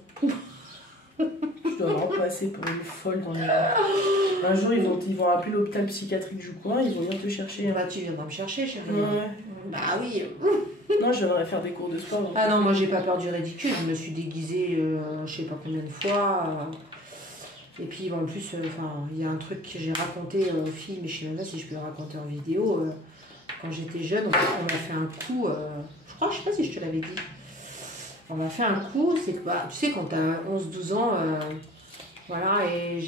Je dois vraiment passer pour une folle dans les... Un jour, ils vont appeler l'hôpital psychiatrique du coin, ils vont venir te chercher. Bah, tu viendras me chercher, chérie. Ouais. Bah oui. Non, je viendrai faire des cours de sport. Ah non, moi, j'ai pas peur du ridicule. Je me suis déguisée, je sais pas combien de fois. Et puis, en plus, il y a un truc que j'ai raconté aux filles, mais je sais même pas si je peux le raconter en vidéo. Quand j'étais jeune, on m'a fait un coup, je sais pas si je te l'avais dit. On m'a fait un coup, c'est que, tu sais, quand t'as 11-12 ans, voilà, et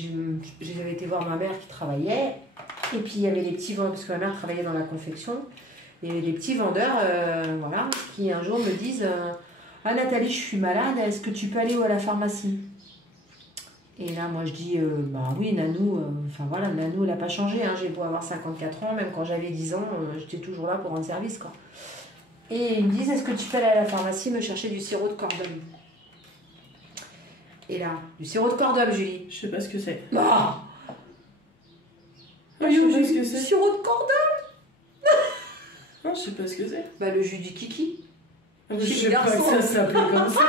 j'avais été voir ma mère qui travaillait, et puis il y avait des petits vendeurs, parce que ma mère travaillait dans la confection, il y avait des petits vendeurs, voilà, qui un jour me disent ah Nathalie, je suis malade, est-ce que tu peux aller à la pharmacie? Et là, moi, je dis, bah oui, Nanou, voilà, Nanou, elle n'a pas changé, hein, j'ai beau avoir 54 ans, même quand j'avais 10 ans, j'étais toujours là pour rendre service, quoi. Et ils me disent, est-ce que tu peux aller à la pharmacie me chercher du sirop de cordon? Et là, du sirop de cordon, Julie. Je sais pas ce que c'est. Bah je sais pas ce que c'est. Sirop de cordon? Non, je sais pas ce que c'est. Bah, le jus du kiki. Je sais pas que ça s'appelle comme ça.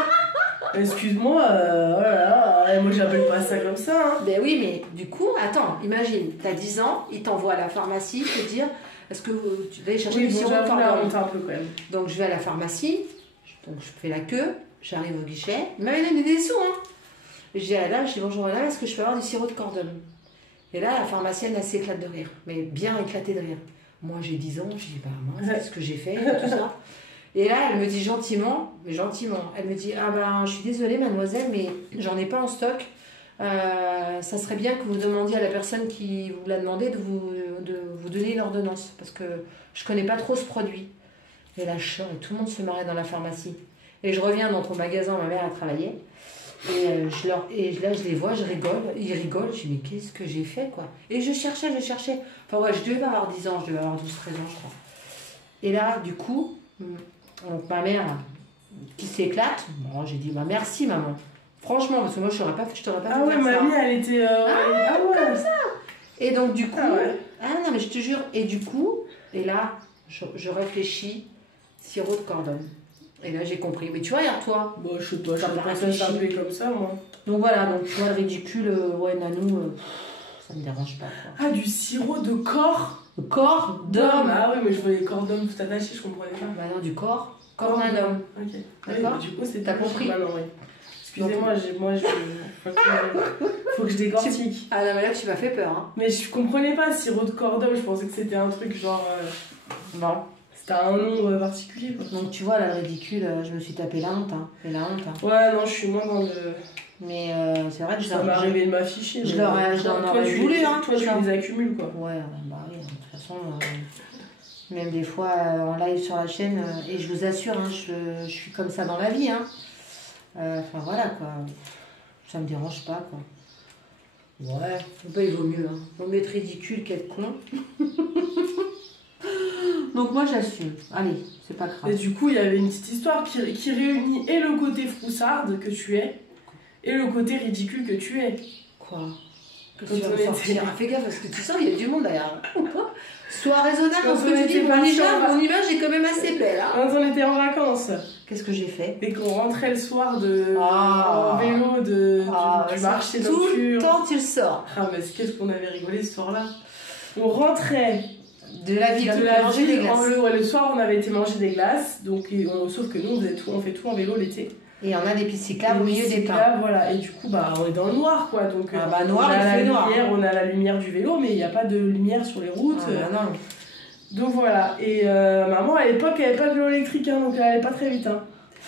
Excuse-moi, oh là là, moi j'appelle pas ça comme ça. Hein. Ben oui, mais du coup, attends, imagine, t'as 10 ans, ils t'envoient à la pharmacie te dire est-ce que tu vas aller chercher du sirop de cordon? Un peu quand même. Donc je vais à la pharmacie, donc je fais la queue, j'arrive au guichet, il m'avait donné des sous. Hein. Je dis à la dame, je dis bonjour madame, est-ce que je peux avoir du sirop de cordon? Et là, la pharmacienne, elle s'éclate de rire, mais bien éclatée de rire. Moi j'ai 10 ans, je dis bah moi, c'est ce que j'ai fait, tout ça. Et là, elle me dit gentiment, elle me dit ah ben je suis désolée mademoiselle, mais j'en ai pas en stock. Ça serait bien que vous demandiez à la personne qui vous l'a demandé de vous donner l'ordonnance, parce que je connais pas trop ce produit. Et là, je sors et tout le monde se marrait dans la pharmacie. Et je reviens dans ton magasin, ma mère a travaillé. Et là, je les vois, je rigole. Ils rigolent. Je dis, mais qu'est-ce que j'ai fait, quoi? Et je cherchais. Enfin, ouais, je devais avoir 10 ans, je devais avoir 12-13 ans, je crois. Et là, du coup, donc, ma mère qui s'éclate, bon, j'ai dit, bah, merci, maman. Franchement, parce que moi, je t'aurais pas fait Ah ouais, mamie, elle était. Ah ouais, comme ça. Et donc, du coup. Ah ouais. Ah non, mais je te jure. Et du coup, et là, je réfléchis, sirop de cordon. Et là, j'ai compris. Mais tu vois, regarde-toi. Bon, je sais pas ça s'appelait comme ça, moi. Donc voilà, donc tu vois, le ridicule, ouais, Nanou, ça me dérange pas, quoi. Ah, du sirop de corps. Le corps d'homme. Ah oui, mais je voyais corps d'homme tout attaché, je comprenais pas. Bah non, du corps d'un homme. Ok. D'accord. Du coup, c'est t'as compris. Bah non, oui. Excusez-moi, faut que je décortique. Ah non, mais là, tu m'as fait peur, hein. Mais je comprenais pas, sirop de corps d'homme, je pensais que c'était un truc genre. Non. C'était un nom particulier, quoi. Donc tu vois, là, le ridicule, je me suis tapé la honte, hein. Et la honte, hein. Ouais, non, je suis moins dans le. Mais c'est vrai que ça m'est arrivé de m'afficher. Je leur aurais voulu, hein. Toi, tu les accumules, quoi. Ouais, bah oui, de toute façon. Même des fois en live sur la chaîne, et je vous assure, hein, je suis comme ça dans la vie, hein. Enfin voilà, quoi. Ça me dérange pas, quoi. Ouais, bah, il vaut mieux, hein. Vaut mieux être ridicule qu'être con. Donc moi j'assume. Allez, c'est pas grave. Et du coup, il y avait une petite histoire qui réunit et le côté froussarde que tu es, et le côté ridicule que tu es. Quoi? Que tu vas me sortir. Fais gaffe parce que tu sens, il y a du monde derrière. Sois raisonnable dans ce que tu dis. Mon image est quand même assez belle. Hein. Quand on était en vacances. Qu'est-ce que j'ai fait? Et qu'on rentrait le soir en vélo du marché nocturne. Tout le temps tu le sors. Ah mais qu'est-ce qu'on avait rigolé ce soir-là. On rentrait de la ville, manger des glaces. Le soir on avait été manger des glaces. Donc, sauf que nous on fait tout en vélo l'été. Et on a des pistes cyclables au milieu des pins. Voilà. Et du coup, bah, on est dans le noir, quoi. Donc, noir, on a la lumière du vélo, mais il n'y a pas de lumière sur les routes. Non. Donc voilà. Et maman, à l'époque, elle n'avait pas de vélo électrique, hein, donc elle n'allait pas très vite. Hein.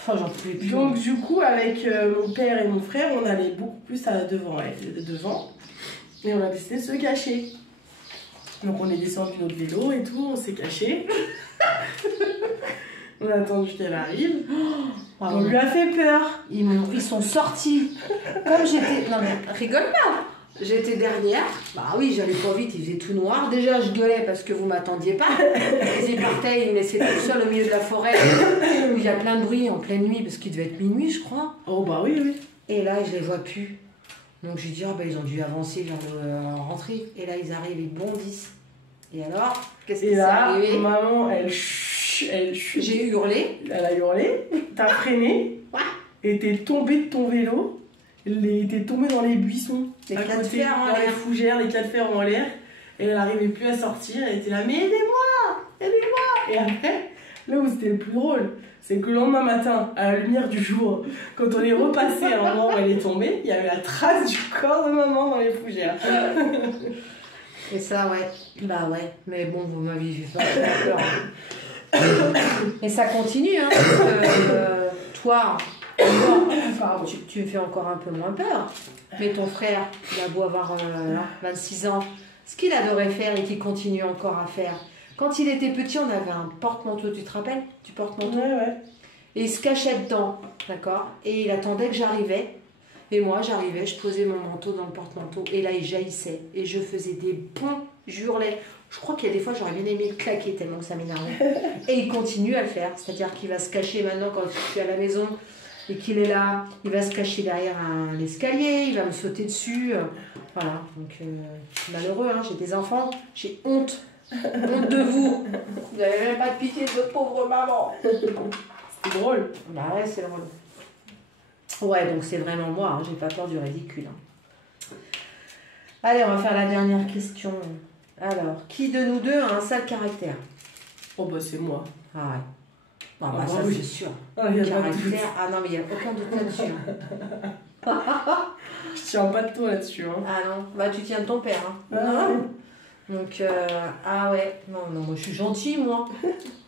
Oh, j'en pouvais plus. Donc du coup, avec mon père et mon frère, on allait beaucoup plus devant. Et on a décidé de se cacher. Donc on est descendu notre vélo et tout, on s'est caché. On a attendu qu'elle arrive. On lui a fait peur. Ils sont sortis. Comme j'étais... Non mais rigole pas. J'étais dernière. Bah oui, j'allais pas vite, il faisait tout noir. Déjà, je gueulais parce que vous m'attendiez pas. Ils partaient, ils me laissaient tout seul au milieu de la forêt où il y a plein de bruit en pleine nuit parce qu'il devait être minuit, je crois. Oh bah oui. Et là, je les vois plus. Donc j'ai dit, ils ont dû avancer vers rentrer. Et là, ils arrivent, ils bondissent. Et alors, qu'est-ce qui s'est arrivé? Maman, j'ai hurlé. Elle a hurlé, t'as freiné, et t'es tombée de ton vélo, t'es tombée dans les buissons, les 4 fers en l'air, les fougères, les 4 fers en l'air, et elle n'arrivait plus à sortir, elle était là, mais aidez-moi. Et après, là où c'était le plus drôle, c'est que le lendemain matin, à la lumière du jour, quand on est repassé à l'endroit où elle est tombée, il y avait la trace du corps de maman dans les fougères. Et ça, ouais. Bah ouais. Mais bon, vous m'avez vu pas peur. Et ça continue, hein. Toi, tu me fais encore un peu moins peur. Mais ton frère, il a beau avoir 26 ans, ce qu'il adorait faire et qu'il continue encore à faire. Quand il était petit, on avait un porte-manteau, tu te rappelles du porte-manteau? Ouais. Et il se cachait dedans, d'accord? Et il attendait que j'arrivais. Et moi, j'arrivais, je posais mon manteau dans le porte-manteau. Et là, il jaillissait. Et je faisais des bonds, j'hurlais. Je crois qu'il y a des fois, j'aurais bien aimé le claquer tellement que ça m'énervait. Et il continue à le faire. C'est-à-dire qu'il va se cacher maintenant quand je suis à la maison et qu'il est là. Il va se cacher derrière un escalier. Il va me sauter dessus. Voilà. Donc, malheureux, hein. J'ai des enfants. J'ai honte. Honte de vous. Vous n'avez même pas de pitié de votre pauvre maman. C'est drôle. Bah ouais, c'est drôle. Ouais, donc c'est vraiment moi, hein, j'ai pas peur du ridicule. Hein. Allez, on va faire la dernière question. Alors, qui de nous deux a un sale caractère? Oh bah c'est moi. Ah ouais. Bah, ça oui. C'est sûr. Ah, y a caractère. Ah non, mais il n'y a aucun doute là-dessus. Je tiens pas de toi là-dessus. Hein. Ah non, bah tu tiens de ton père. Hein. Non. Donc, ah ouais. Non, moi je suis gentille, moi.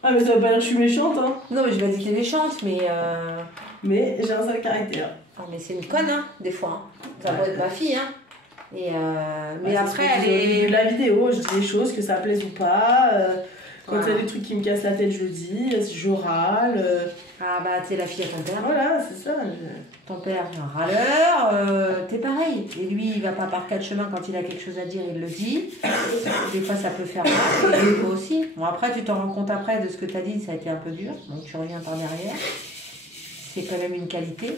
Ah mais ça veut pas dire que je suis méchante, hein. Non, mais je vais pas dire qu'elle est méchante, mais... Mais j'ai un sale caractère. Ah mais c'est une conne, hein, des fois. Hein. Ça doit être ma fille, hein. Et mais après, elle est... de la vidéo, je dis des choses, que ça plaise ou pas. Quand il y a des trucs qui me cassent la tête, je le dis. Je râle. Ah bah t'es la fille à ton père. Voilà, c'est ça. Ton père est un râleur, t'es pareil. Et lui, il va pas par quatre chemins quand il a quelque chose à dire, il le dit. Des fois, ça peut faire mal, et toi aussi. Bon, après, tu t'en rends compte après de ce que t'as dit, ça a été un peu dur, donc tu reviens par derrière. C'est quand même une qualité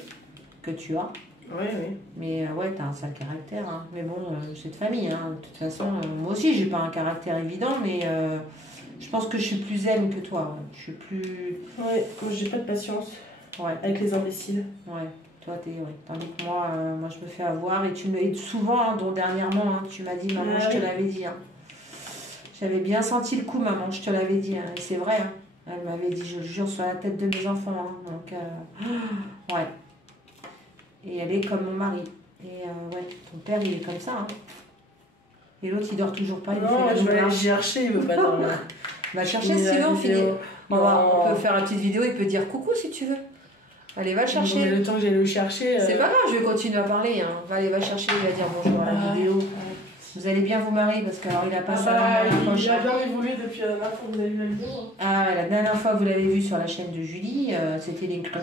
que tu as. Oui, oui. Mais ouais, t'as un sale caractère. Hein. Mais bon, c'est de famille. Hein. De toute façon, moi aussi, j'ai pas un caractère évident, mais je pense que je suis plus zen que toi. Je suis plus. Ouais, moi j'ai pas de patience Ouais. avec les imbéciles. Ouais. Toi, t'es. Ouais. Tandis que moi, moi, je me fais avoir. Et tu me. Et souvent, hein, dont dernièrement, hein, tu m'as dit, maman, Ah, je te oui. l'avais dit. Hein. J'avais bien senti le coup, maman, je te l'avais dit. Hein. Et c'est vrai. Hein. Elle m'avait dit, je le jure, sur la tête de mes enfants. Hein. Donc, ouais. Et elle est comme mon mari. Et ouais, ton père, il est comme ça. Hein. Et l'autre, il dort toujours pas. Il Non, fait la je vais aller le marche. chercher, il veut pas dormir. Va chercher si tu veux, on finit. On Non. peut faire une petite vidéo, il peut dire coucou si tu veux. Allez, va le Non, mais chercher. le temps que j'aille le chercher. C'est pas grave, je vais continuer à parler. Hein. Allez, va chercher, il va dire bonjour à la vidéo. Vous allez bien vous marier parce que alors il a pas ça. Il a bien évolué depuis la dernière fois que vous avez vu la vidéo. Ah, la dernière fois vous l'avez vu sur la chaîne de Julie, c'était les crin.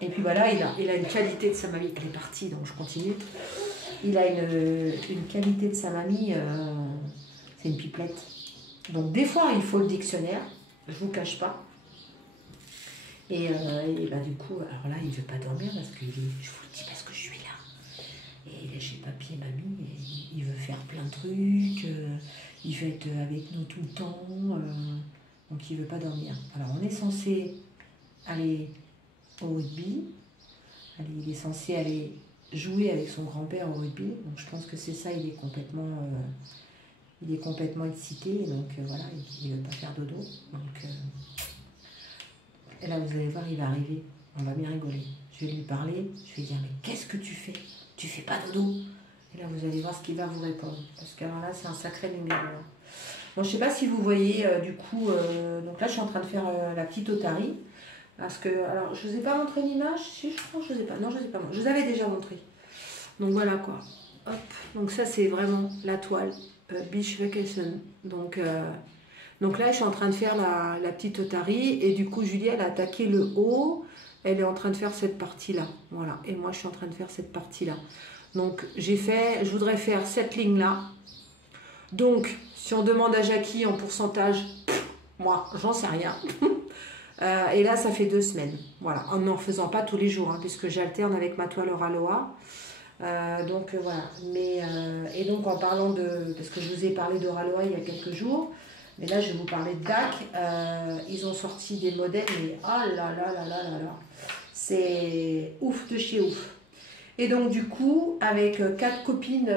Et puis voilà, il a une qualité de sa mamie. Elle est partie, donc je continue. Il a une qualité de sa mamie, c'est une pipelette. Donc des fois il faut le dictionnaire, je vous cache pas. Et bah, du coup, alors là il veut pas dormir parce que je vous le dis parce que je suis là. Et il est chez papy et mamie, et il veut faire plein de trucs, il veut être avec nous tout le temps, donc il veut pas dormir. Alors on est censé aller au rugby, il est censé aller jouer avec son grand-père au rugby, donc je pense que c'est ça, il est complètement excité, donc voilà, il veut pas faire dodo. Donc, et là vous allez voir, il va arriver, on va bien rigoler. Je vais lui parler, je vais lui dire, mais qu'est-ce que tu fais? Tu fais pas dodo? Et là, vous allez voir ce qu'il va vous répondre. Parce que alors là, c'est un sacré numéro. Hein. Bon, je sais pas si vous voyez, du coup, donc là, je suis en train de faire la petite otarie. Parce que, alors, je vous ai pas montré une image? Si, je crois que je vous ai pas. Non, je vous ai pas montré. Je vous avais déjà montré. Donc voilà quoi. Hop. Donc ça, c'est vraiment la toile Beach Vacation. Donc là, je suis en train de faire la petite otarie. Et du coup, Julie, elle a attaqué le haut. Elle est en train de faire cette partie-là. Voilà. Et moi, je suis en train de faire cette partie-là. Donc, je voudrais faire cette ligne-là. Donc, si on demande à Jackie en pourcentage, moi, j'en sais rien. Et là, ça fait 2 semaines. Voilà. En n'en faisant pas tous les jours, hein, puisque j'alterne avec ma toile Oraloa. Donc, voilà. Et donc, en parlant de... Parce que je vous ai parlé d'Oraloa il y a quelques jours. Mais là, je vais vous parler de DAC. Ils ont sorti des modèles, mais oh là là là là là là. C'est ouf de chez ouf. Et donc, du coup, avec 4 copines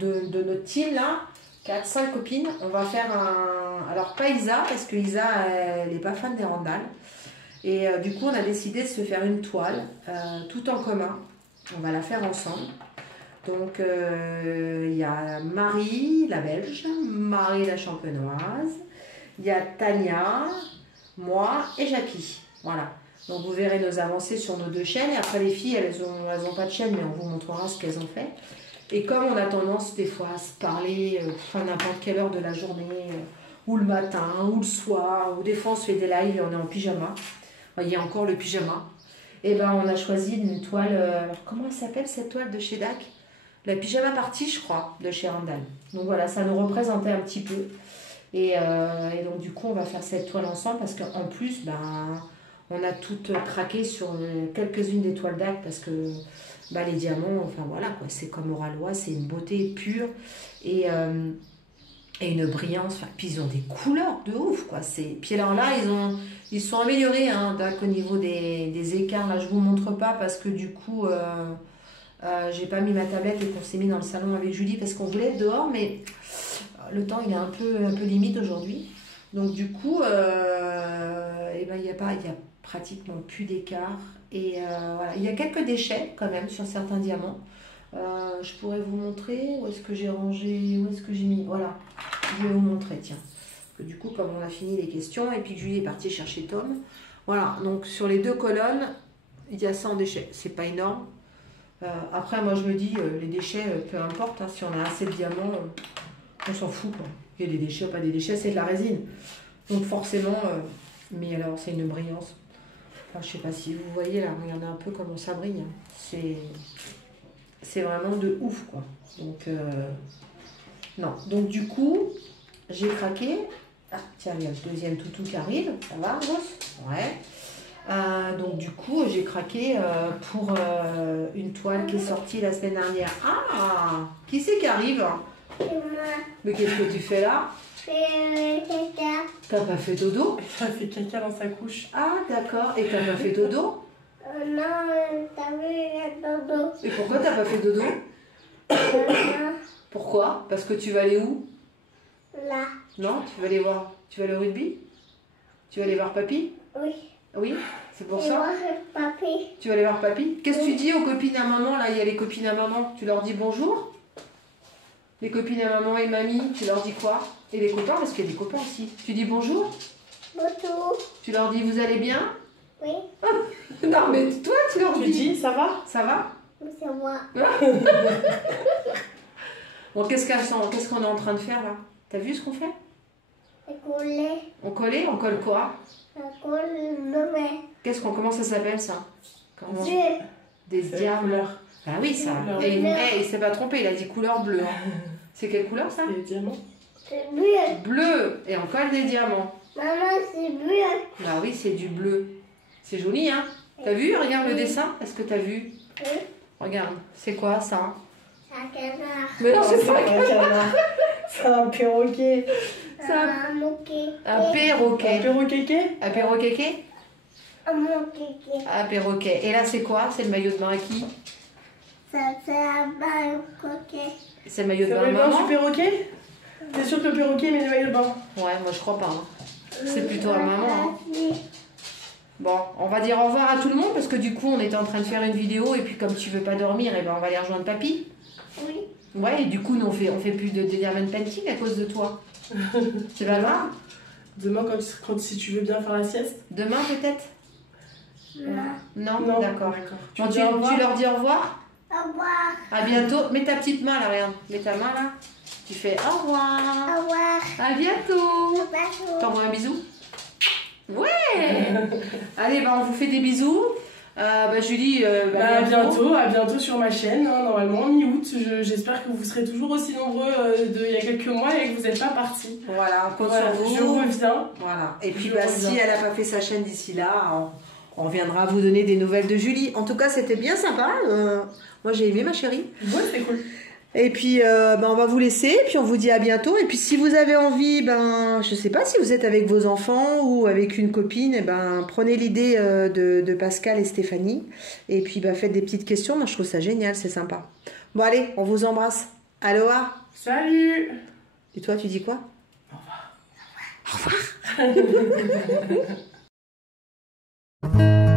de notre team, là, 4-5 copines, on va faire un... Alors, pas Isa, parce que Isa, elle n'est pas fan des randales. Et du coup, on a décidé de se faire une toile, tout en commun. On va la faire ensemble. Donc, il y a Marie, la belge, Marie, la champenoise, il y a Tania, moi et Jackie. Voilà. Donc, vous verrez nos avancées sur nos 2 chaînes. Et après, les filles, elles ont pas de chaîne, mais on vous montrera ce qu'elles ont fait. Et comme on a tendance, des fois, à se parler à n'importe quelle heure de la journée, ou le matin, ou le soir, ou des fois, on se fait des lives et on est en pyjama. Il y a encore le pyjama. Et ben, on a choisi une toile... alors, comment elle s'appelle, cette toile de chez DAC? La pyjama party, je crois, de chez Randall. Donc voilà, ça nous représentait un petit peu. Et donc du coup, on va faire cette toile ensemble parce qu'en plus, ben, on a toutes craqué sur quelques-unes des toiles DAC parce que les diamants, enfin voilà, quoi, c'est comme Oraloa, c'est une beauté pure et une brillance. Enfin, puis ils ont des couleurs de ouf, quoi. Puis alors là, ils sont améliorés, hein, DAC au niveau des écarts. Là, je vous montre pas parce que du coup... j'ai pas mis ma tablette et qu'on s'est mis dans le salon avec Julie parce qu'on voulait être dehors, mais le temps il est un peu limite aujourd'hui. Donc du coup, il y a pratiquement plus d'écart. Et voilà, il y a quelques déchets quand même sur certains diamants. Je pourrais vous montrer où est-ce que j'ai rangé, où est-ce que j'ai mis. Voilà, je vais vous montrer, tiens. Parce que du coup, comme on a fini les questions et puis que Julie est partie chercher Tom, voilà, donc sur les 2 colonnes, il y a 100 déchets. C'est pas énorme. Après, moi je me dis, les déchets, peu importe, hein, si on a assez de diamants, on s'en fout. Quoi. Il y a des déchets ou pas des déchets, c'est de la résine. Donc forcément, Mais alors, c'est une brillance. Enfin, je sais pas si vous voyez là, regardez un peu comment ça brille. Hein. C'est vraiment de ouf, quoi. Donc, non. Donc, du coup, j'ai craqué. Ah, tiens, il y a le deuxième toutou qui arrive. Ça va, gosse? Ouais. Donc, du coup, j'ai craqué pour une toile qui est sortie la semaine dernière. Ah! Qui c'est qui arrive? C'est moi. Mais qu'est-ce que tu fais là? Je fais caca. T'as pas fait dodo? Ça fait caca dans sa couche. Ah, d'accord. Et t'as pas fait dodo? Non, t'as vu le dodo. Et pourquoi t'as pas fait dodo? Maman, Pourquoi? Parce que tu vas aller où? là. Non, tu vas aller voir. Tu vas aller au rugby? Tu vas aller voir papy? Oui. Oui, c'est pour Et ça. moi, c'est papy. Tu vas aller voir papy? Qu'est-ce que tu dis aux copines à maman là? Il y a les copines à maman. Tu leur dis bonjour? Les copines à maman et mamie, tu leur dis quoi? Et les copains, parce qu'il y a des copains aussi. Tu dis bonjour? Bonjour. Tu leur dis vous allez bien? Oui. Non mais toi tu leur Tu dis. dis, ça va? Ça va? C'est moi. Bon, qu'est-ce qu'on est en train de faire là? T'as vu ce qu'on fait? C'est collé. On collait? On colle quoi? Ça colle le mec. Comment ça s'appelle ça? Comment... Dieu. Des C'est la diamants. couleur. Ah oui, ça. Couleur. Et il s'est pas trompé, il a dit couleur bleue. Hein. C'est quelle couleur ça? Les diamants. C'est bleu. Bleu. Et on colle des diamants. Maman, c'est bleu. Ah oui, c'est du bleu. C'est joli, hein? T'as vu? Regarde le dessin. Est-ce que t'as vu? Oui. Regarde. C'est quoi ça? C'est un canard. Mais non, c'est pas un canard. C'est un perroquet. C'est Un moquet. un perroquet. Un perroquet. Un perroquet? Un moquet. Un perroquet. Et là, c'est quoi? C'est le maillot de bain à qui? Ça fait un bain coquet. C'est le maillot de C'est bain le à bain maman? du perroquet? T'es sûr que le perroquet met le maillot de bain? Ouais, moi je crois pas. Hein. C'est plutôt à maman. Hein. Bon, on va dire au revoir à tout le monde parce que du coup on était en train de faire une vidéo et puis comme tu veux pas dormir, et ben on va aller rejoindre papy. Oui. Ouais, et du coup nous on fait plus de diamond painting à cause de toi. C'est pas grave. Demain, si tu veux bien faire la sieste? Demain peut-être? Non. Non, Non. d'accord. Tu Bon, dis au revoir? tu leur dis au revoir? Au revoir. À bientôt. Mets ta petite main là, regarde. Mets ta main là. Tu fais au revoir. Au revoir. À bientôt. Au revoir. T'envoies un bisou? Ouais. Allez, bah on vous fait des bisous. Julie, À bientôt sur ma chaîne, hein, normalement mi-août. J'espère que vous serez toujours aussi nombreux il y a quelques mois et que vous n'êtes pas partis. Voilà, on compte Voilà, sur vous. je reviens. Voilà. Et puis Je bah, reviens. si elle n'a pas fait sa chaîne d'ici là, on reviendra vous donner des nouvelles de Julie. En tout cas, c'était bien sympa. Moi, j'ai aimé, ma chérie. Ouais, c'est cool. Et puis, on va vous laisser. Et puis, on vous dit à bientôt. Et puis, si vous avez envie, je sais pas si vous êtes avec vos enfants ou avec une copine, prenez l'idée de Pascal et Stéphanie. Et puis, faites des petites questions. Moi, je trouve ça génial. C'est sympa. Bon, allez, on vous embrasse. Aloha. Salut. Et toi, tu dis quoi? Au revoir. Au revoir.